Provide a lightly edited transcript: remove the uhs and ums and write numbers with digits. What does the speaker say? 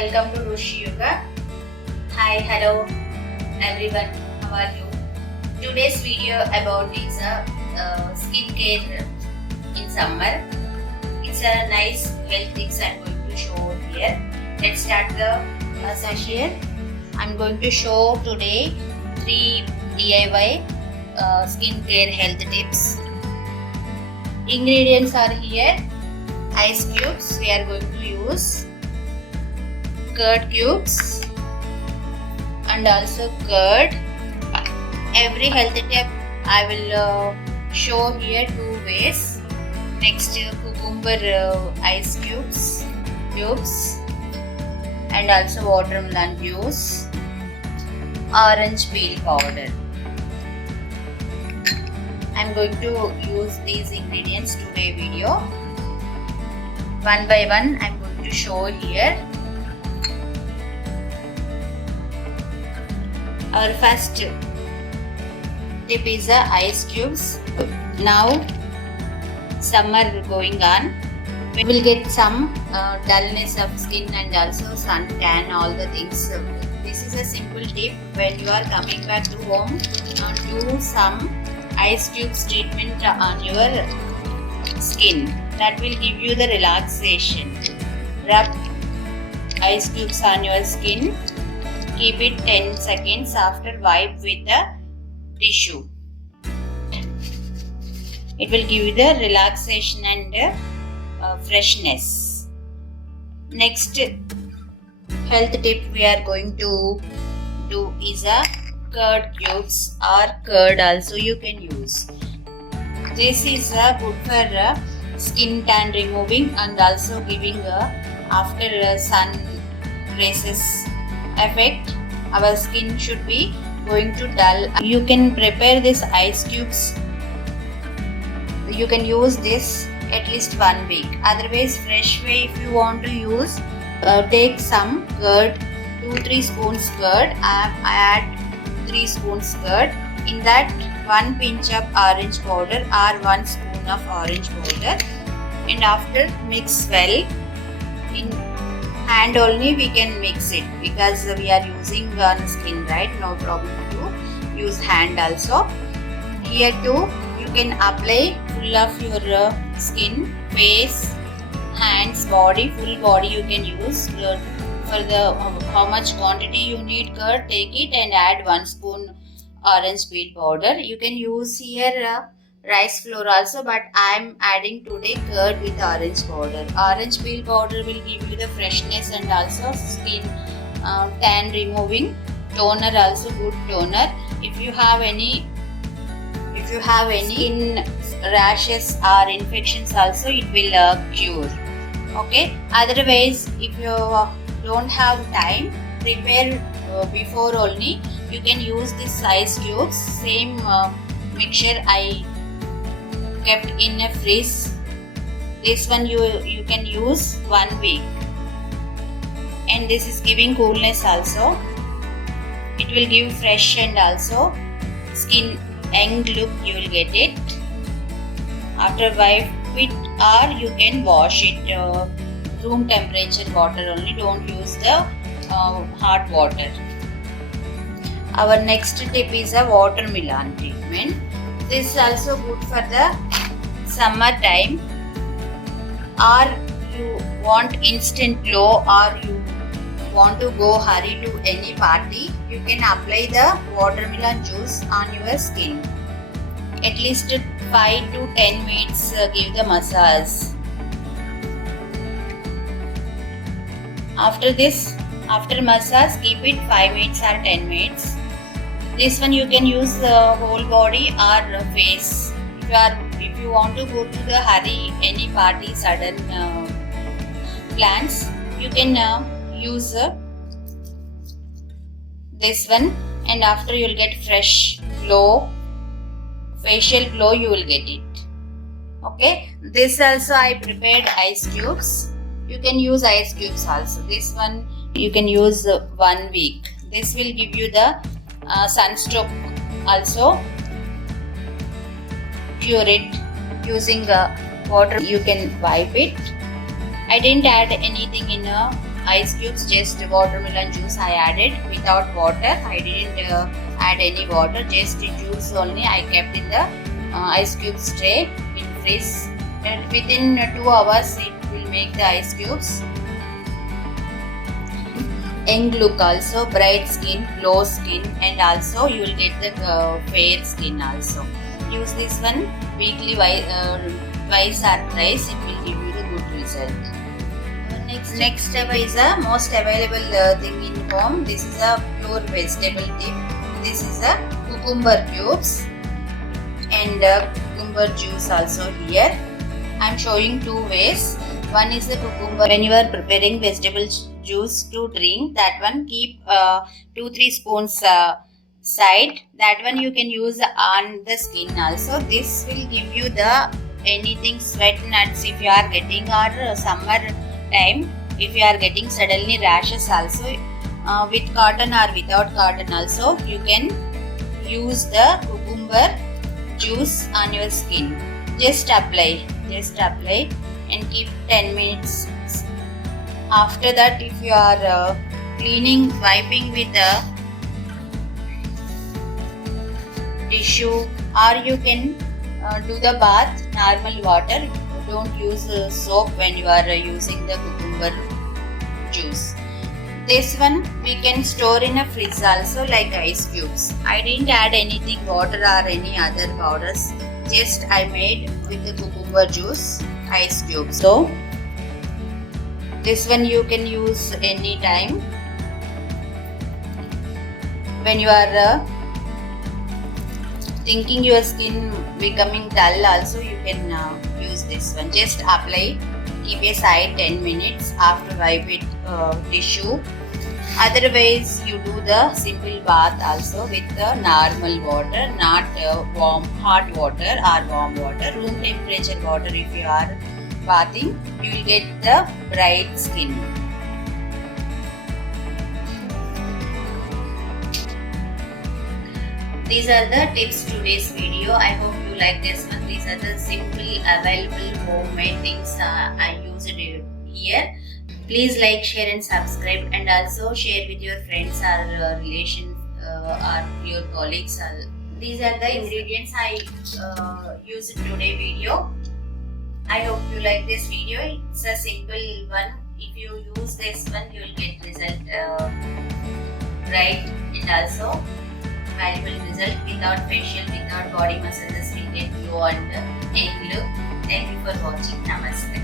welcome to Rushi Yoga. Hi, hello everyone, how are you? Today's video about is skincare in summer. It's a nice health tips I'm going to show here. Let's start the session. I'm going to show today 3 DIY skincare health tips. Ingredients are here. Ice cubes we are going to use, curd cubes and also curd. Every health tip I will show here 2 ways. Next, cucumber ice cubes and also watermelon juice, orange peel powder. I'm going to use these ingredients today video. One by one I'm going to show here. Our first tip is the ice cubes. Now summer going on, we will get some dullness of skin and also sun tan, all the things. This is a simple tip. When you are coming back to home, do some ice cubes treatment on your skin. That will give you the relaxation. Rub ice cubes on your skin. Keep it 10 seconds. After, wipe with the tissue. It will give you the relaxation and freshness. Next health tip we are going to do is a curd cubes or curd also you can use. This is good for skin tan removing and also giving after sun rays effect, our skin should be going to dull. You can prepare this ice cubes. You can use this at least 1 week. Otherwise, fresh way if you want to use, take some curd, 2-3 spoons curd. I add 3 spoons curd. In that, 1 pinch of orange powder or 1 spoon of orange powder, and after mix well. In hand only we can mix it because we are using on skin, right? No problem to use hand also. Here too you can apply full of your skin, face, hands, body, full body you can use. For the how much quantity you need curd, take it and add 1 spoon orange peel powder. You can use here rice flour also, but I am adding today curd with orange powder. Orange peel powder will give you the freshness and also skin tan removing. Toner also, good toner. If you have any skin rashes or infections also, it will cure. Okay. Otherwise, if you don't have time, prepare before only. You can use this ice cubes. Same mixture I kept in a freeze. This one you can use 1 week, and this is giving coolness also. It will give fresh and also skin young look. You will get it. After wipe it, or you can wash it room temperature water only. Don't use the hot water. Our next tip is a watermelon treatment. This is also good for the summer time, or you want instant glow, or you want to go hurry to any party. You can apply the watermelon juice on your skin. At least 5 to 10 minutes give the massage. After massage, keep it 5 minutes or 10 minutes. This one you can use whole body or face. If you want to go to the hurry, any party, sudden plans, you can use this one, and after you will get fresh glow, facial glow you will get it. Okay. This also I prepared ice cubes. You can use ice cubes also. This one you can use 1 week. This will give you the sunstroke also. Cure it using water. You can wipe it. I didn't add anything in ice cubes, just watermelon juice I added without water. I didn't add any water, just juice only I kept in the ice cubes tray in freeze, and within 2 hours it will make the ice cubes. Young look also, bright skin, glow skin, and also you will get the fair skin also. Use this one weekly twice or thrice, it will give you the good result. Next step is the most available thing in home. This is a pure vegetable dip. This is a cucumber cubes and cucumber juice also here. I am showing 2 ways. One is the cucumber. When you are preparing vegetable juice to drink, that one keep 2-3 spoons side. That one you can use on the skin also. This will give you the anything sweat nuts if you are getting, or summer time if you are getting suddenly rashes also, with cotton or without cotton also you can use the cucumber juice on your skin. Just apply and keep 10 minutes. After that, if you are wiping with a tissue, or you can do the bath normal water. Don't use soap when you are using the cucumber juice. This one we can store in a fridge also, like ice cubes. I didn't add anything, water or any other powders. Just I made with the cucumber juice ice cubes. So this one you can use any time. When you are thinking your skin becoming dull also, you can use this one. Just apply, keep aside 10 minutes, after wipe it tissue. Otherwise you do the simple bath also with the normal water, not hot water or warm water. Room temperature water if you are bathing, you will get the bright skin. These are the tips today's video. I hope you like this one. These are the simple available homemade things I used here. Please like, share and subscribe, and also share with your friends or relations or your colleagues. These are the ingredients I used in today's video. I hope you like this video. It's a simple one. If you use this one, you will get result bright and also valuable result. Without facial, without body massages, we get glow and young look. Thank you for watching. Namaste.